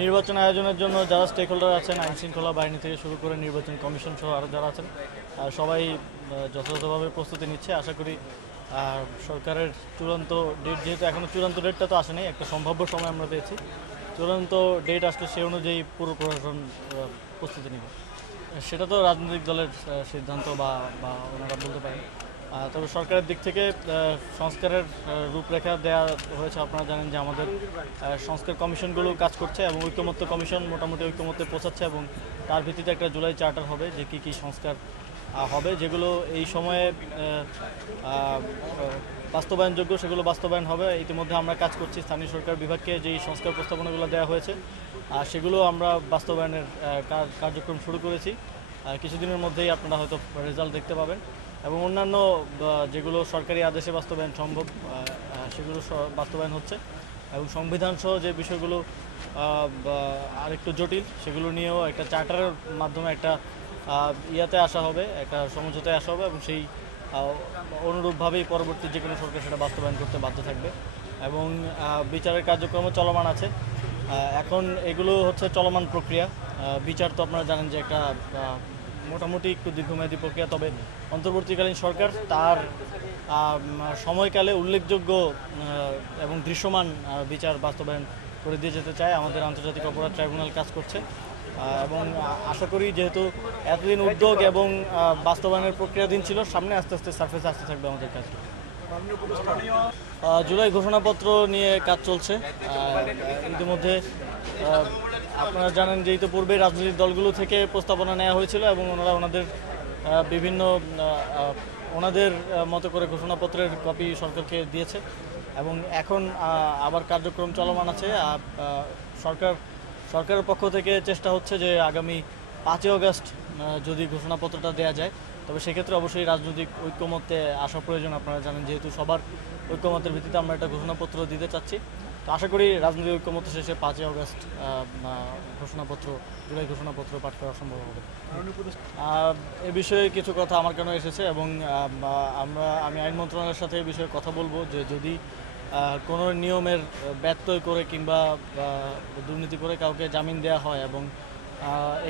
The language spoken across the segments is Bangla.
নির্বাচন আয়োজনের জন্য যারা স্টেক হোল্ডার আছেন, আইন শৃঙ্খলা বাহিনী থেকে শুরু করে নির্বাচন কমিশন সহ আরও যারা আছেন, সবাই যথাযথভাবে প্রস্তুতি নিচ্ছে। আশা করি সরকারের চূড়ান্ত ডেট, যেহেতু এখনও চূড়ান্ত ডেটটা তো আসেনি, একটা সম্ভাব্য সময় আমরা পেয়েছি, চূড়ান্ত ডেট আসলে সেই অনুযায়ী পুরো প্রশাসন প্রস্তুতি নেবে। সেটা তো রাজনৈতিক দলের সিদ্ধান্ত বা ওনারা বলতে পারেন। তবে সরকারের দিক থেকে সংস্কারের রূপরেখা দেওয়া হয়েছে। আপনারা জানেন যে আমাদের সংস্কার কমিশনগুলো কাজ করছে এবং ঐকমত্য কমিশন মোটামুটি ঐকমত্যে পৌঁছাচ্ছে এবং তার ভিত্তিতে একটা জুলাই চার্টার হবে যে কী সংস্কার হবে, যেগুলো এই সময়ে বাস্তবায়নযোগ্য সেগুলো বাস্তবায়ন হবে। ইতিমধ্যে আমরা কাজ করছি, স্থানীয় সরকার বিভাগকে যেই সংস্কার প্রস্তাবনাগুলো দেওয়া হয়েছে সেগুলো আমরা বাস্তবায়নের কার্যক্রম শুরু করেছি। কিছুদিনের মধ্যেই আপনারা হয়তো রেজাল্ট দেখতে পাবেন এবং অন্যান্য যেগুলো সরকারি আদেশে বাস্তবায়ন সম্ভব সেগুলো বাস্তবায়ন হচ্ছে এবং সংবিধান সহ যে বিষয়গুলো আরেকটু জটিল সেগুলো নিয়েও একটা চার্টারের মাধ্যমে একটা ইয়াতে আসা হবে, একটা সমঝোতায় আসা হবে এবং সেই অনুরূপভাবেই পরবর্তী যে কোনো সরকার সেটা বাস্তবায়ন করতে বাধ্য থাকবে এবং বিচারের কার্যক্রমও চলমান আছে। এখন এগুলো হচ্ছে চলমান প্রক্রিয়া। বিচার তো আপনারা জানেন যে একটা মোটামুটি একটু দীর্ঘমেয়াদী প্রক্রিয়া, তবে অন্তর্বর্তীকালীন সরকার তার সময়কালে উল্লেখযোগ্য এবং দৃশ্যমান বিচার বাস্তবায়ন করে দিয়ে যেতে চায়। আমাদের আন্তর্জাতিক অপরাধ ট্রাইব্যুনাল কাজ করছে এবং আশা করি যেহেতু এতদিন উদ্যোগ এবং বাস্তবায়নের প্রক্রিয়াধীন ছিল, সামনে আস্তে আস্তে সার্ফেসে আসতে থাকবে আমাদের কাজ। জুলাই ঘোষণাপত্র নিয়ে কাজ চলছে। ইতিমধ্যে আপনারা জানেন যে ইতিপূর্বে রাজনৈতিক দলগুলো থেকে প্রস্তাবনা নেওয়া হয়েছিল এবং ওনারা বিভিন্ন ওনাদের মতো করে ঘোষণাপত্রের কপি সরকারকে দিয়েছে এবং এখন আবার কার্যক্রম চলমান আছে। সরকারের পক্ষ থেকে চেষ্টা হচ্ছে যে আগামী 5ই আগস্ট যদি ঘোষণাপত্রটা দেওয়া যায়, তবে সেক্ষেত্রে অবশ্যই রাজনৈতিক ঐক্যমত্যে আসা প্রয়োজন। আপনারা জানেন যেহেতু সবার ঐক্যমতের ভিত্তিতে আমরা একটা ঘোষণাপত্র দিতে চাচ্ছি, তো আশা করি রাজনৈতিক ঐক্যমত্য শেষে 5ই আগস্ট জুলাই ঘোষণাপত্র পাঠ করা সম্ভব হবে। এ বিষয়ে কিছু কথা আমার কেন এসেছে এবং আমি আইন মন্ত্রণালয়ের সাথে এই বিষয়ে কথা বলবো যে যদি কোনো নিয়মের ব্যত্যয় করে কিংবা দুর্নীতি করে কাউকে জামিন দেওয়া হয় এবং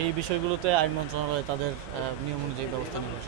এই বিষয়গুলোতে আইন মন্ত্রণালয় তাদের নিয়ম অনুযায়ী ব্যবস্থা নেবে।